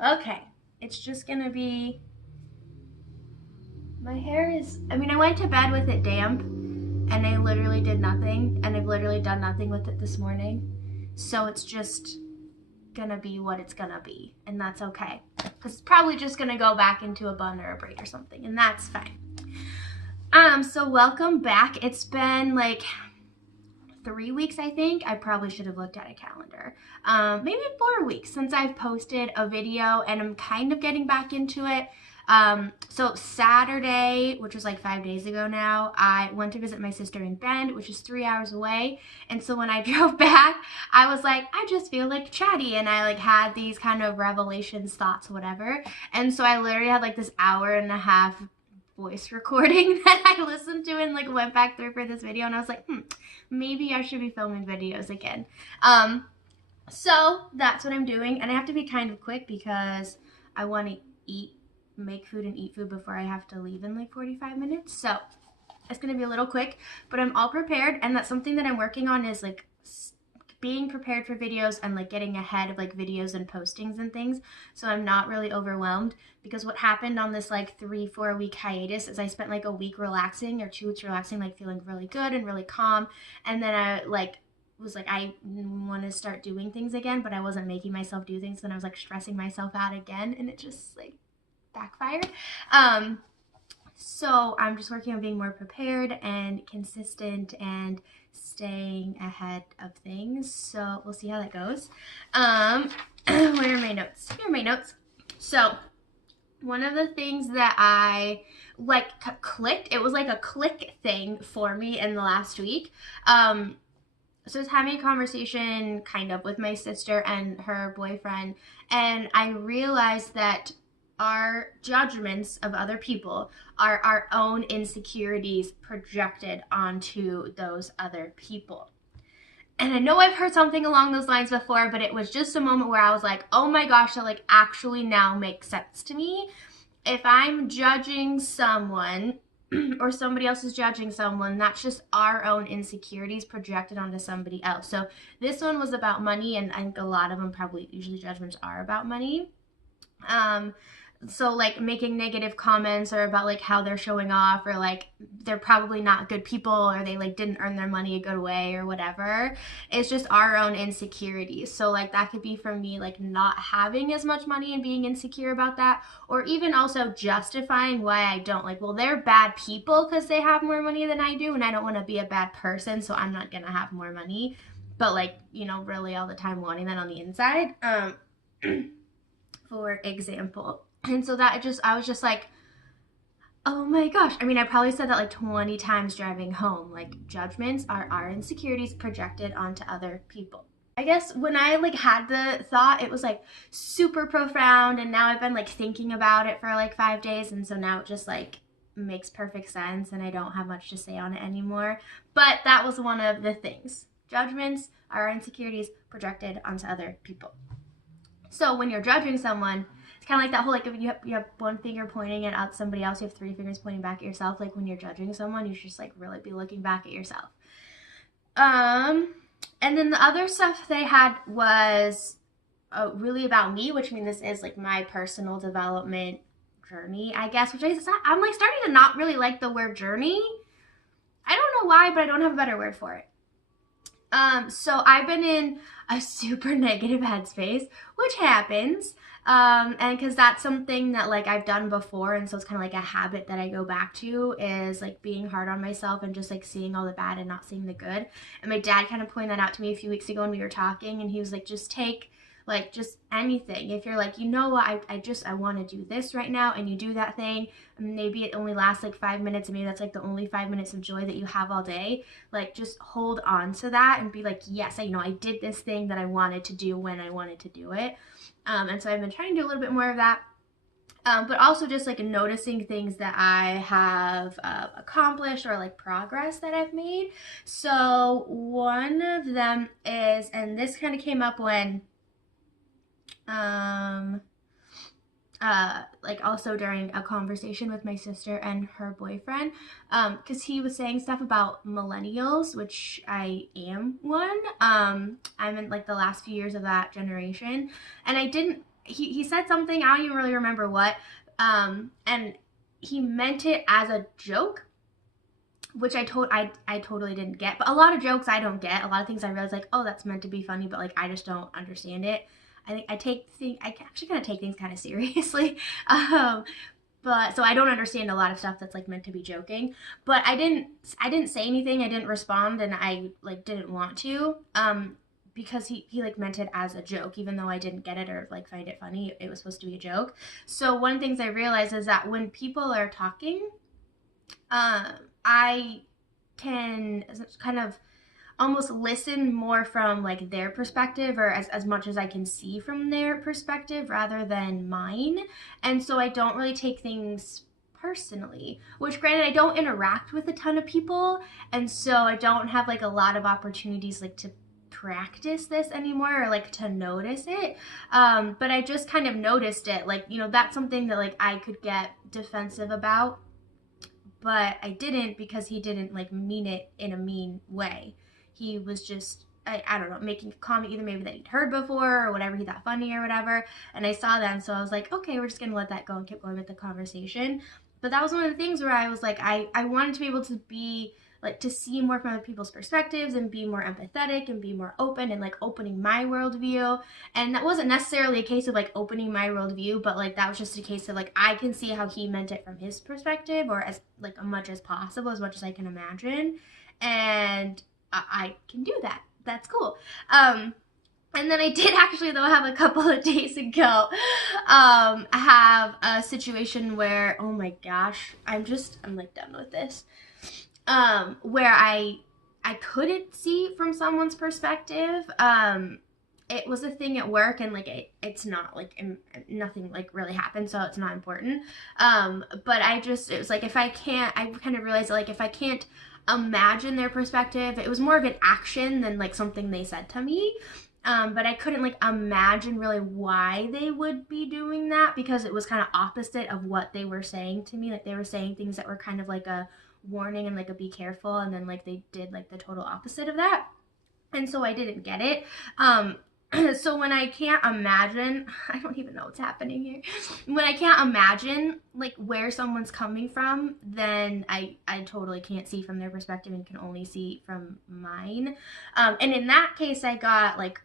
Okay, it's just gonna be, my hair is, I mean, I went to bed with it damp and I literally did nothing, and I've literally done nothing with it this morning. So it's just gonna be what it's gonna be, and that's okay. Because it's probably just gonna go back into a bun or a braid or something, and that's fine. So welcome back. It's been like 3 weeks, I think. I probably should have looked at a calendar. Maybe 4 weeks since I've posted a video, and I'm kind of getting back into it. So Saturday, which was like 5 days ago now, I went to visit my sister in Bend, which is 3 hours away. And so when I drove back, I was like, I just feel like chatty, and I like had these kind of revelations, thoughts, whatever. And so I literally had like this hour and a half voice recording that I listened to and like went back through for this video, and I was like, maybe I should be filming videos again. So that's what I'm doing, and I have to be kind of quick because I want to make food and eat food before I have to leave in like 45 minutes. So it's gonna be a little quick, but I'm all prepared, and that's something that I'm working on, is like being prepared for videos and like getting ahead of like videos and postings and things, so I'm not really overwhelmed. Because what happened on this like 3-4 week hiatus is I spent like a week relaxing, or 2 weeks relaxing, like feeling really good and really calm, and then I like was like, I want to start doing things again, but I wasn't making myself do things, then I was like stressing myself out again, and it just like backfired. So I'm just working on being more prepared and consistent and staying ahead of things. So we'll see how that goes. Where are my notes? Here are my notes. So one of the things that I like clicked, it was like a click thing for me in the last week. So I was having a conversation kind of with my sister and her boyfriend, and I realized that our judgments of other people are our own insecurities projected onto those other people. And I know I've heard something along those lines before, but it was just a moment where I was like, oh my gosh, that like actually now makes sense to me. If I'm judging someone or somebody else is judging someone, that's just our own insecurities projected onto somebody else. So this one was about money, and I think a lot of them probably usually judgments are about money. So like making negative comments or about like how they're showing off, or like they're probably not good people, or they like didn't earn their money a good way or whatever. It's just our own insecurities. So like that could be from me like not having as much money and being insecure about that, or even also justifying why I don't, like, well, they're bad people because they have more money than I do, and I don't want to be a bad person, so I'm not gonna have more money. But like, really all the time wanting that on the inside. For example. And so I was just like, oh my gosh. I mean, I probably said that like 20 times driving home. Like, judgments are our insecurities projected onto other people. I guess when I like had the thought, it was like super profound, and now I've been like thinking about it for like 5 days, and so now it just like makes perfect sense, and I don't have much to say on it anymore. But that was one of the things. Judgments are our insecurities projected onto other people. So when you're judging someone, it's kind of like that whole, like, if you have one finger pointing at somebody else, you have 3 fingers pointing back at yourself. Like when you're judging someone, you should just like really be looking back at yourself. And then the other stuff they had was really about me, which, I mean, this is like my personal development journey, I guess, which I'm like starting to not really like the word journey. I don't know why, but I don't have a better word for it. So I've been in a super negative headspace, which happens. And because that's something that like I've done before, and so it's kind of like a habit that I go back to, is like being hard on myself and just like seeing all the bad and not seeing the good. And my dad kind of pointed that out to me a few weeks ago when we were talking, and he was like, just take like just anything. If you're like, what, I want to do this right now, and you do that thing, and maybe it only lasts like 5 minutes, and maybe that's like the only 5 minutes of joy that you have all day, like just hold on to that and be like, yes, I did this thing that I wanted to do when I wanted to do it. And so I've been trying to do a little bit more of that. But also just like noticing things that I have accomplished, or like progress that I've made. So one of them is, and this kind of came up when like also during a conversation with my sister and her boyfriend, because he was saying stuff about millennials, which I am one. I'm in like the last few years of that generation, and I didn't he said something, I don't even really remember what, and he meant it as a joke, which I totally didn't get. But a lot of jokes I don't get. A lot of things I realize like, oh, that's meant to be funny, but like I just don't understand it. I think I actually kind of take things kind of seriously. Um, but so I don't understand a lot of stuff that's like meant to be joking. But I didn't say anything. I didn't respond, and I like didn't want to. Because he like meant it as a joke, even though I didn't get it or like find it funny. It was supposed to be a joke. So one of the things I realized is that when people are talking, um, I can kind of almost listen more from like their perspective, or as much as I can see from their perspective rather than mine. And so I don't really take things personally, which granted I don't interact with a ton of people, and so I don't have like a lot of opportunities like to practice this anymore or like to notice it. But I just kind of noticed it, like, that's something that like I could get defensive about, but I didn't, because he didn't like mean it in a mean way. He was just, I don't know, making a comment either maybe that he'd heard before or whatever, he thought funny or whatever. And I saw that, and so I was like, okay, we're just gonna let that go and keep going with the conversation. But that was one of the things where I was like, I wanted to be able to be like, to see more from other people's perspectives and be more empathetic and be more open and like opening my worldview. And that wasn't necessarily a case of like opening my worldview, but like that was just a case of like I can see how he meant it from his perspective, or as like much as possible, as much as I can imagine. And I can do that. That's cool. And then I did actually, though, have a couple of days ago, have a situation where, oh my gosh, I'm like done with this. Where I couldn't see from someone's perspective. It was a thing at work, and like it's not like nothing like really happened, so it's not important. But it was like, if I can't, I kind of realized that like if I can't imagine their perspective, it was more of an action than like something they said to me. But I couldn't like imagine really why they would be doing that, because it was kind of opposite of what they were saying to me. Like they were saying things that were kind of like a warning and like a be careful, and then like they did like the total opposite of that. And so I didn't get it. So when I can't imagine, I don't even know what's happening here. When I can't imagine like where someone's coming from, then I totally can't see from their perspective and can only see from mine. And in that case, I got like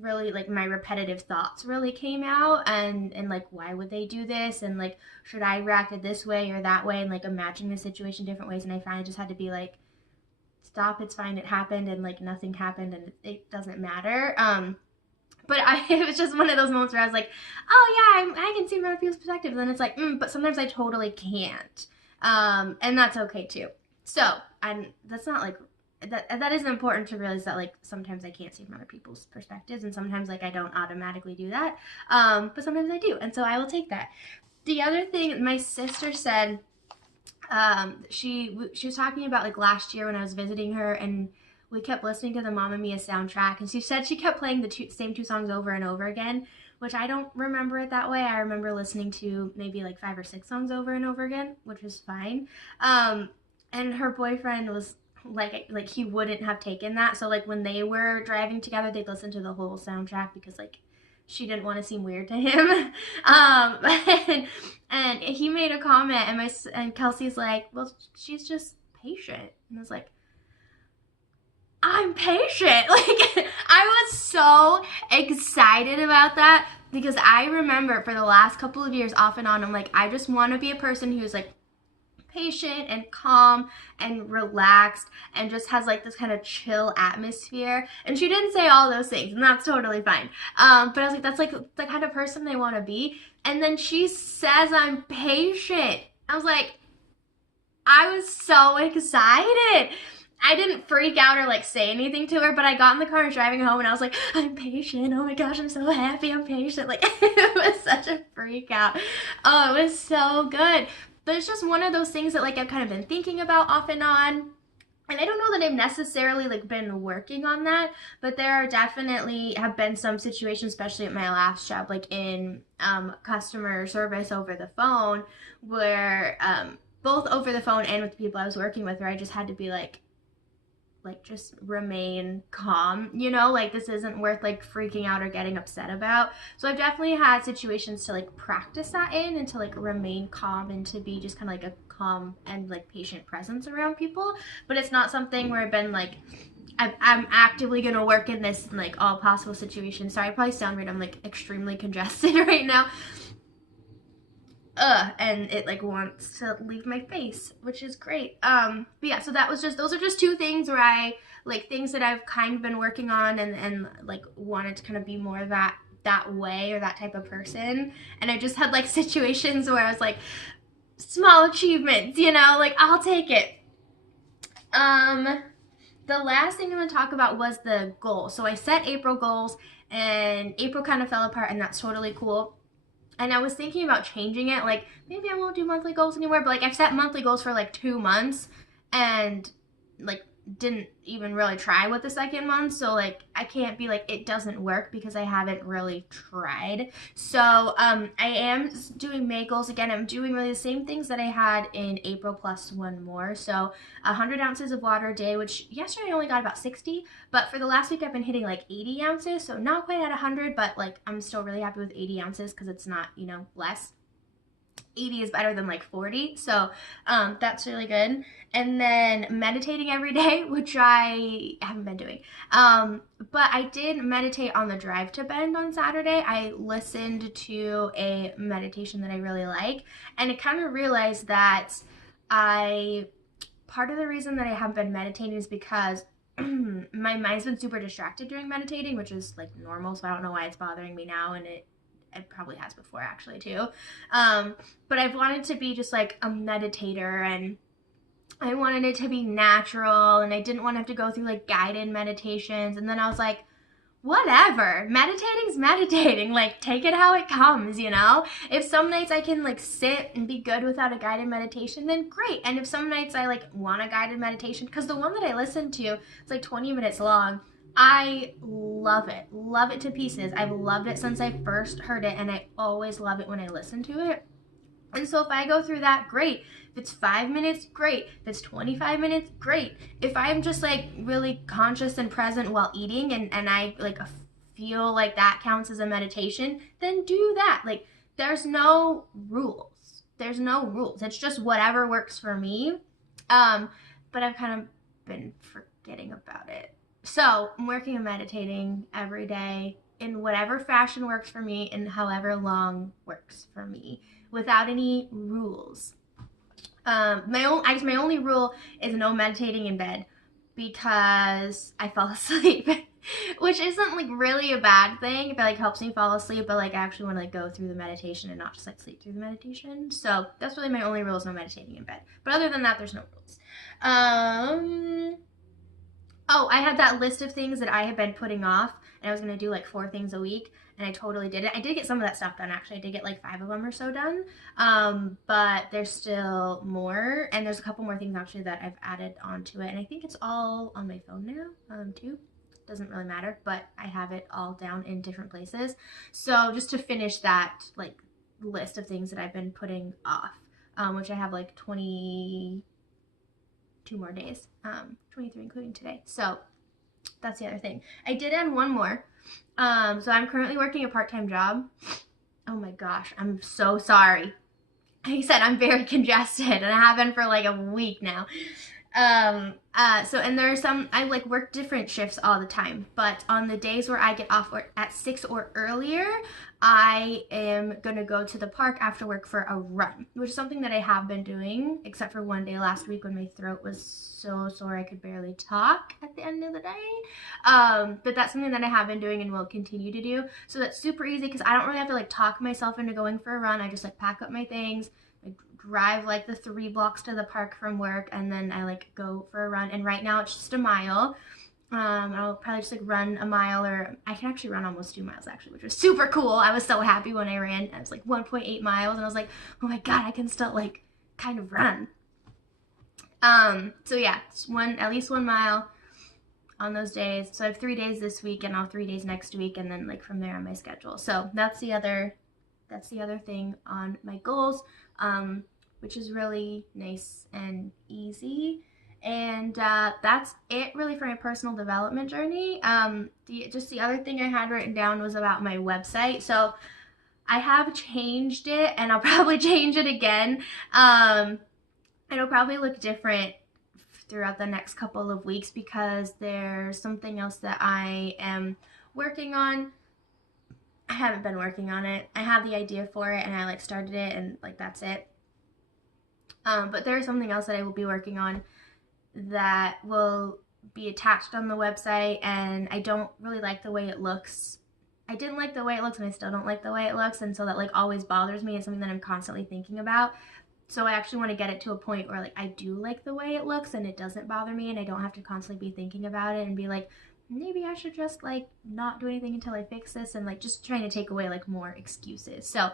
really like my repetitive thoughts really came out, and like why would they do this, and like should I react it this way or that way, and like imagining the situation different ways. And I finally just had to be like, stop, it's fine, it happened, and like nothing happened, and it doesn't matter. But it was just one of those moments where I was like, oh yeah, I can see from other people's perspectives, and it's like, but sometimes I totally can't, and that's okay too. So that's not like that is important to realize, that like sometimes I can't see from other people's perspectives, and sometimes like I don't automatically do that, but sometimes I do, and so I will take that. The other thing my sister said, she was talking about like last year when I was visiting her, and we kept listening to the Mamma Mia soundtrack, and she said she kept playing the same two songs over and over again, which I don't remember it that way. I remember listening to maybe like 5 or 6 songs over and over again, which was fine. And her boyfriend was like he wouldn't have taken that. So like when they were driving together, they'd listen to the whole soundtrack, because like she didn't want to seem weird to him. And he made a comment, and Kelsey's like, well, she's just patient. And I was like, I'm patient. Like I was so excited about that, because I remember for the last couple of years off and on, I'm like, I just want to be a person who's like patient and calm and relaxed and just has like this kind of chill atmosphere. And she didn't say all those things, and that's totally fine. But I was like, that's like the kind of person I want to be. And then she says I'm patient. I was like, I was so excited. I didn't freak out or like say anything to her, but I got in the car and driving home, and I was like, I'm patient. Oh my gosh, I'm so happy I'm patient. Like it was such a freak out. Oh, it was so good. But it's just one of those things that like I've kind of been thinking about off and on. And I don't know that I've necessarily like been working on that, but there are definitely have been some situations, especially at my last job, like in customer service over the phone, where both over the phone and with the people I was working with, where I just had to be like, like just remain calm, you know, like this isn't worth like freaking out or getting upset about. So I've definitely had situations to like practice that in and to like remain calm and to be just kind of like a calm and like patient presence around people. But it's not something where I've been like, I'm actively gonna work in this in like all possible situations. Sorry, I probably sound weird. I'm like extremely congested right now. And it like wants to leave my face, which is great. But yeah, so that was just, those are just two things where I like things that I've kind of been working on and like wanted to kind of be more that way or that type of person. And I just had like situations where I was like, small achievements, you know, like I'll take it. The last thing I'm going to talk about was the goal. So I set April goals and April kind of fell apart, and that's totally cool. And I was thinking about changing it. Like, maybe I won't do monthly goals anymore, but like I've set monthly goals for like 2 months and like didn't even really try with the second month. So like I can't be like it doesn't work because I haven't really tried. So I am doing May goals again. I'm doing really the same things that I had in April plus one more. So 100 ounces of water a day, which yesterday I only got about 60, but for the last week I've been hitting like 80 ounces. So not quite at 100, but like I'm still really happy with 80 ounces because it's not, you know, less. 80 is better than like 40, so that's really good. And then meditating every day, which I haven't been doing, but I did meditate on the drive to Bend on Saturday. I listened to a meditation that I really like, and I kind of realized that I part of the reason that I haven't been meditating is because my mind's been super distracted during meditating, which is like normal, so I don't know why it's bothering me now, and it probably has before actually too. But I've wanted to be just like a meditator, and I wanted it to be natural, and I didn't want to have to go through like guided meditations. And then I was like, whatever, meditating's meditating, like take it how it comes, you know. If some nights I can like sit and be good without a guided meditation, then great. And if some nights I like want a guided meditation, because the one that I listened to, it's like 20 minutes long, I love it to pieces. I've loved it since I first heard it, and I always love it when I listen to it. And so if I go through that, great. If it's 5 minutes, great. If it's 25 minutes, great. If I'm just like really conscious and present while eating, and I like feel like that counts as a meditation, then do that. Like there's no rules. There's no rules. It's just whatever works for me. But I've kind of been forgetting about it. So I'm working on meditating every day in whatever fashion works for me and however long works for me, without any rules. My only rule is no meditating in bed because I fall asleep, which isn't like really a bad thing if it like helps me fall asleep, but like I actually want to like go through the meditation and not just like sleep through the meditation. So that's really my only rule, is no meditating in bed. But other than that, there's no rules. Oh, I had that list of things that I had been putting off, and I was going to do like 4 things a week, and I totally did it. I did get some of that stuff done, actually. I did get like 5 of them or so done, but there's still more, and there's a couple more things actually that I've added onto it, and I think it's all on my phone now, too. Doesn't really matter, but I have it all down in different places. So just to finish that like list of things that I've been putting off, which I have like 22 more days, 23 including today. So that's the other thing. I did add one more. So I'm currently working a part-time job. Oh my gosh, I'm so sorry. Like I said, I'm very congested, and I have been for like a week now. And there are some, I like work different shifts all the time, but on the days where I get off at 6 or earlier, I am gonna go to the park after work for a run, which is something that I have been doing, except for one day last week when my throat was so sore I could barely talk at the end of the day. But that's something that I have been doing and will continue to do. So that's super easy because I don't really have to like talk myself into going for a run. I just like pack up my things, drive like the 3 blocks to the park from work, and then I like go for a run. And right now it's just a mile. I'll probably just like run a mile, or I can actually run almost 2 miles actually, which was super cool. I was so happy when I ran. I was like 1.8 miles, and I was like, oh my god, I can still like kind of run. So yeah, it's at least 1 mile on those days. So I have 3 days this week, and I'll have 3 days next week, and then like from there on my schedule. So that's the other thing on my goals, which is really nice and easy. And that's it really for my personal development journey. Just the other thing I had written down was about my website. So I have changed it, and I'll probably change it again. It'll probably look different throughout the next couple of weeks because there's something else that I am working on. I haven't been working on it. I have the idea for it and I like started it and like that's it. But there is something else that I will be working on that will be attached on the website, and I don't really like the way it looks. I didn't like the way it looks and I still don't like the way it looks, and so that like always bothers me. It's something that I'm constantly thinking about. So I actually want to get it to a point where like I do like the way it looks and it doesn't bother me and I don't have to constantly be thinking about it and be like, maybe I should just like not do anything until I fix this, and like just trying to take away like more excuses. So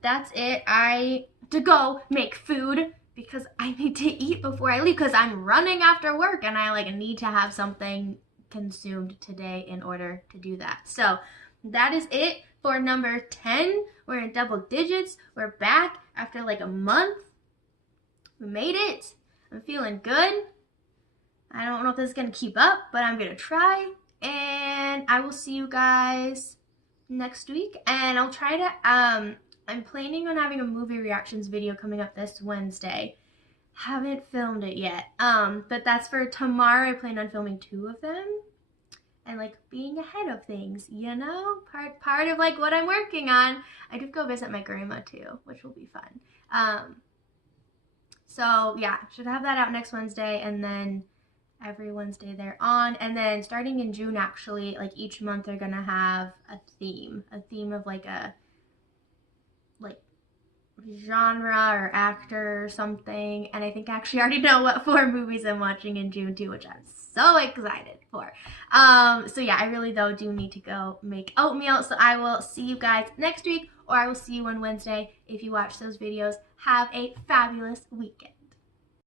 that's it. I to go make food because I need to eat before I leave because I'm running after work and I like need to have something consumed today in order to do that. So that is it for number 10. We're in double digits. We're back after like a month. We made it. I'm feeling good. I don't know if this is going to keep up, but I'm going to try. And I will see you guys next week. And I'll try to, I'm planning on having a movie reactions video coming up this Wednesday. Haven't filmed it yet. But that's for tomorrow. I plan on filming 2 of them. And like being ahead of things, you know? Part of like what I'm working on. I could go visit my grandma too, which will be fun. So yeah, should have that out next Wednesday, and then every Wednesday they're on. And then starting in June, actually, like each month they're gonna have a theme of like a genre or actor or something. And I think I actually already know what 4 movies I'm watching in June too, which I'm so excited for. So yeah, I really though do need to go make oatmeal. So I will see you guys next week, or I will see you on Wednesday if you watch those videos. Have a fabulous weekend.